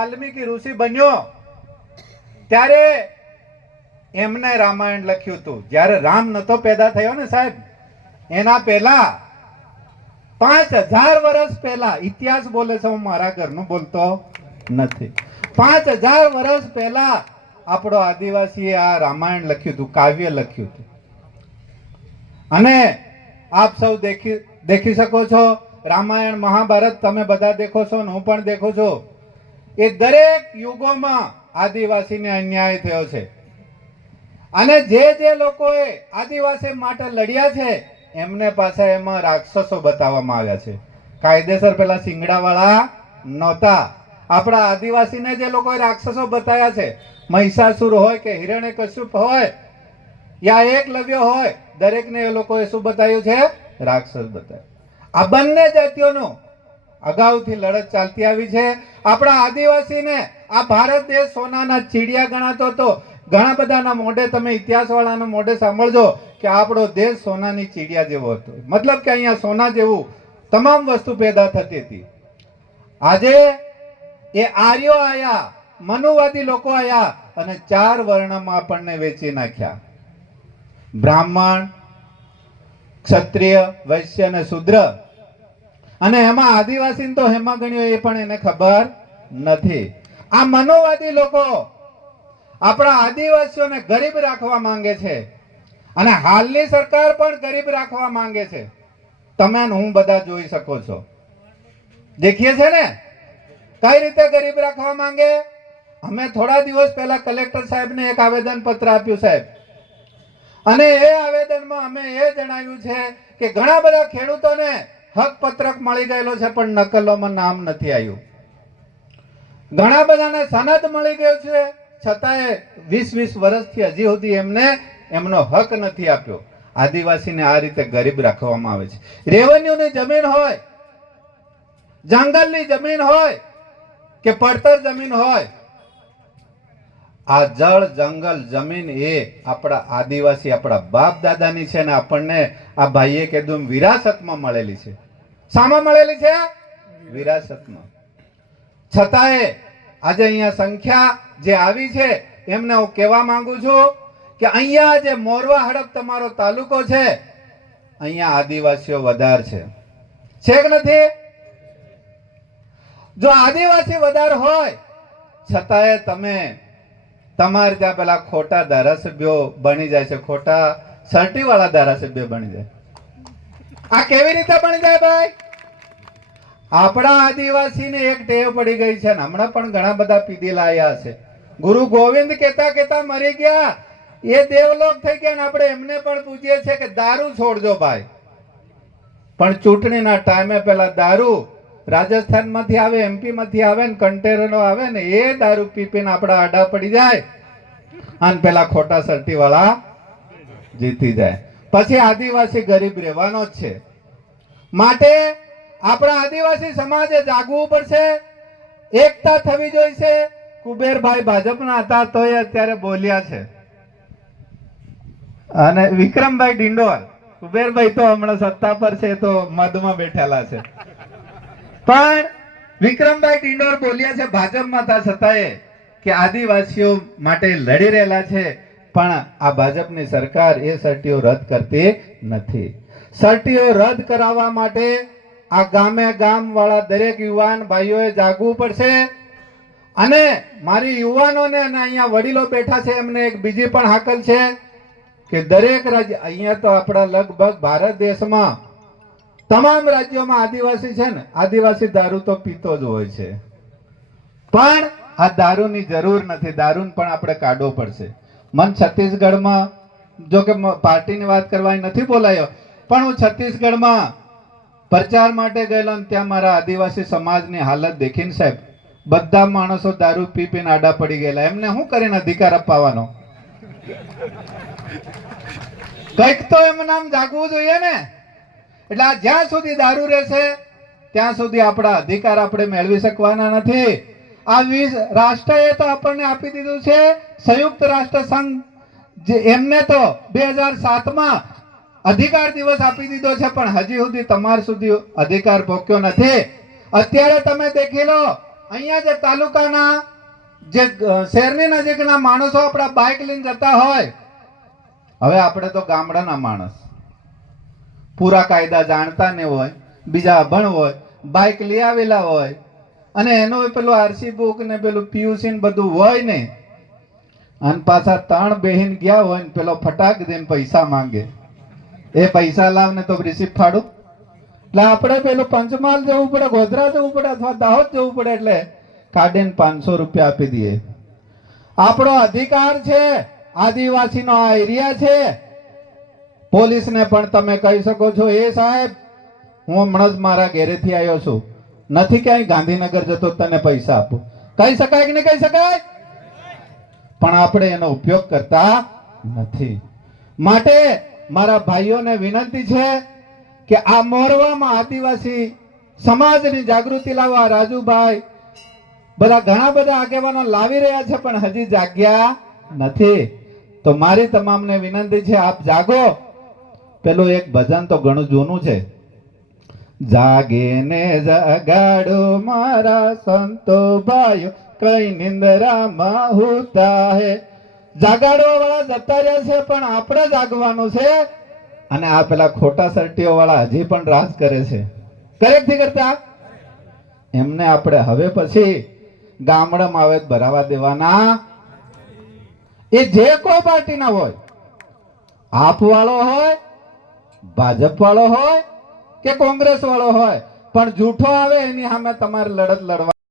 વાલ્મીકી ઋષિ બન્યો. ત્યારે એમને રામાયણ લખ્યું હતું. જ્યારે રામ નતો પેદા થયો ને સાહેબ, એના પહેલા પાંચ હજાર વર્ષ પહેલા, ઇતિહાસ બોલે છે હું મારા ઘરનું, બોલતો નથી. પાંચ હજાર વર્ષ પહેલા આપણો આદિવાસીએ આ રામાયણ લખ્યું હતું, કાવ્ય લખ્યું હતું. અને આપ સૌ દેખી દેખી શકો છો, રામાયણ મહાભારત તમે બધા દેખો છો ને હું પણ દેખું છું. એ દરેક યુગોમાં આદિવાસીને અન્યાય થયો છે. અને જે જે લોકોએ આદિવાસી માટે લડ્યા છે, એમને પાછા એમાં રાક્ષસો બતાવવામાં આવ્યા છે. કાયદેસર પેલા સિંગડાવાળા નહોતા. આપણા આદિવાસીને જે લોકોએ રાક્ષસો બતાવ્યા છે, મહિષાસુર હોય કે હિરણ્ય કશ્યપ હોય, યા એકલવ્ય હોય, દરેકને એ લોકોએ શું બતાવ્યું છે? રાક્ષસ બતાવ્યું. આ બંને જાતિઓનો અગાઉથી લડત ચાલતી આવી છે. આપણા આદિવાસીને આ ભારત દેશ સોનાના ચીડિયા ગણાતો હતો. ઘણા બધાના મોઢે તમે ઇતિહાસવાળાના મોઢે સાંભળજો કે આપણો દેશ સોનાની ચીડિયા જેવો હતો. મતલબ કે અહીંયા સોના જેવું તમામ વસ્તુ પેદા થતી હતી. આજે એ આર્યો આયા, મનુવાદી લોકો આયા અને ચાર વર્ણમાં આપણને વેચી નાખ્યા. બ્રાહ્મણ, ક્ષત્રિય, વૈશ્ય અને શુદ્ર અને એમાં આદિવાસી તો હેમા ગણ્યો એ પણ એને ખબર નથી. આ મનોવાદી લોકો આપણા આદિવાસીઓને ગરીબ રાખવા માંગે છે. અને હાલની સરકાર પણ ગરીબ રાખવા માંગે છે. તમે હું બધા જોઈ શકો છો. દેખીએ છે ને? કઈ રીતે ગરીબ રાખવા માંગે? અમે થોડા દિવસ પહેલા કલેક્ટર સાહેબને એક આવેદન પત્ર આપ્યું સાહેબ. અને એ આવેદનમાં અમે એ જણાવ્યું છે કે ઘણા બધા ખેડૂતોને હક પત્રક મળી ગયેલો છે, પણ નકલોમાં નામ નથી આવ્યું. ઘણા બધાને સનદ મળી ગયો છે, છતાંય વીસ વીસ વર્ષથી હજી સુધી એમને એમનો હક નથી આપ્યો. આદિવાસીને આ રીતે ગરીબ રાખવામાં આવે છે. રેવન્યુની જમીન હોય, જંગલની જમીન હોય, કે પડતર જમીન હોય, આ જળ, જંગલ, જમીન એ આપણા આદિવાસી, આપણા બાપ દાદાની છે ને આપણને આ ભાઈએ કીધું વિરાસતમાં મળેલી છે. શામાં મળેલી છે? વિરાસતમાં. છતાંય આજે અહીંયા સંખ્યા જે આવી છે એમને હું કહેવા માંગુ છું કે અહીંયા જે મોરવા હડપ તમારો તાલુકો છે અહીંયા આદિવાસીઓ વધારે છે. છે કે નથી? જો આદિવાસી વધારે હોય છતાંય તમે તમારે ત્યાં પેલા ખોટા ધારાસભ્યો બની જાય છે ખોટા સર્ટી વાળા ધારાસભ્યો બની જાય. આ કેવી રીતે બની જાય ભાઈ? આપણા આદિવાસીને એક ટેવ પડી ગઈ છે ને, હમણાં પણ ઘણા બધા પીધી લાયા છે. ગુરુ ગોવિંદ કેતા કેતા મરી ગયા. એ દેવલોક થઈ ગયા ને, આપણે એમને પણ પૂછીએ છીએ કે દારૂ છોડજો ભાઈ. પણ ચૂંટણીના ટાઈમે પેલા દારૂ રાજસ્થાનમાંથી આવે, એમપીમાંથી આવે ને કન્ટેનરો આવે ને, એ દારૂ પીપીને આપણા આડા પડી જાય. અને પેલા ખોટા સર્ટીવાળા જીતી જાય. પછી આદિવાસી ગરીબ રહેવાનો જ છે. માટે આપણા આદિવાસી સમાજે જાગવું પડશે, એકતા થવી જોઈશે. કુબેરભાઈ ભાજપના હતા તોય અત્યારે બોલ્યા છે. અને વિક્રમભાઈ ડિંડોર કુબેરભાઈ તો હમણાં સત્તા પર છે, તો મધમાં બેઠેલા છે. પણ વિક્રમભાઈ ડિંડોર બોલ્યા છે ભાજપમાં હતા છતાંય કે આદિવાસીઓ માટે લડી રહેલા છે. પણ આ ભાજપની સરકાર એ સર્ટીઓ રદ કરતી નથી. સર્ટીઓ રદ કરાવવા માટે આ ગામે ગામ વાળા દરેક યુવાન ભાઈઓએ જાગવું પડશે. અને મારી યુવાનોને અને અહીંયા વડીલો બેઠા છે, એમને એક બીજી પણ હાકલ છે કે દરેક રાજ્ય, અહીંયા તો આપણા લગભગ ભારત દેશમાં તમામ રાજ્યોમાં આદિવાસી છે ને, આદિવાસી દારૂ તો પીતો જ હોય છે. પણ આ દારૂની જરૂર નથી દારૂ પણ આપણે કાઢવો પડશે. મન છત્તીસગઢમાં જો કે પાર્ટીની વાત કરવાની નથી બોલાયો, પણ હું છત્તીસગઢમાં પ્રચાર માટે ગયેલો ને ત્યાં મારા આદિવાસી સમાજની હાલત દેખીને સાહેબ, બધા માણસો દારૂ પી પીને આડા પડી ગયેલા. એમને શું કરીને અધિકાર અપાવવાનો? કંઈક તો એમ નામ જાગવું જોઈએ ને. એટલે આ જ્યાં સુધી દારૂ રહેશે, ત્યાં સુધી આપણા અધિકાર આપણે મેળવી શકવાના નથી. આ રાષ્ટ્ર રાષ્ટ્રએ તો આપણને આપી દીધું છે, સંયુક્ત રાષ્ટ્ર સંઘ. જે એમને તો બે હજાર સાતમાં અધિકાર દિવસ આપી દીધો છે, પણ હજી સુધી તમાર સુધી અધિકાર ભોગ્યો નથી. અત્યારે તમે દેખી લો, અહીંયા જે તાલુકાના જે શહેરની નજીકના માણસો આપણા બાઇક લઈને જતા હોય, હવે આપણે તો ગામડાના માણસ. પૂરા કાયદા જાણતા ને હોય, બીજા અભણ હોય બાઇક લઈ આવેલા હોય અને એનો પેલું આરસી બુક ને પેલું પીયુસી ને બધું હોય ને, અને પાછા ત્રણ બહેન ગયા હોય ને, પેલો ફટાક દઈને પૈસા માંગે. એ પૈસા લાવ ને તો રિસીપ ફાડું. એટલે આપણે પેલું પંચમહાલ જવું પડે, ગોધરા જવું પડે, અથવા દાહોદ જવું પડે, એટલે કાઢીને પાંચસો રૂપિયા આપી દઈએ. આપણો અધિકાર છે, આદિવાસીનો આ એરિયા છે. પોલીસને પણ તમે કહી શકો છો, એ સાહેબ, હું હમણાં જ મારા ઘેરેથી આવ્યો છું. નથી ક્યાંય ગાંધીનગર જતો તને પૈસા આપો. કહી શકાય કે નહીં કહી શકાય? પણ આપણે એનો ઉપયોગ કરતા નથી. માટે મારા ભાઈઓને વિનંતી છે કે આ મોરવામાં આદિવાસી સમાજની જાગૃતિ લાવવા રાજુભાઈ બધા ઘણા બધા આગેવાનો લાવી રહ્યા છે, પણ હજી જાગ્યા નથી. તો મારી તમામને વિનંતી છે, આપ જાગો. પેલું એક ભજન તો ઘણું જૂનું છે. જાગે ને જગાડો મારા સંતો ભાઈઓ, કઈ નિંદરામાં હોતા હે. જાગાડવા વાળા જતા રહ્યા છે, પણ આપણે જાગવાનું છે. અને આ પેલા ખોટા સર્ટીઓ વાળા હજી પણ રાજ કરે છે. કરેક્ટથી કરતા? એમને આપણે હવે પછી ગામડામાં આવે તો ભરાવા દેવાના. એ જે કોઈ પાર્ટીના હોય, આપ વાળો હોય, ભાજપ વાળો હોય કે કોંગ્રેસ વાળો હોય. પણ જૂઠો આવે એની સામે તમારે લડત લડવા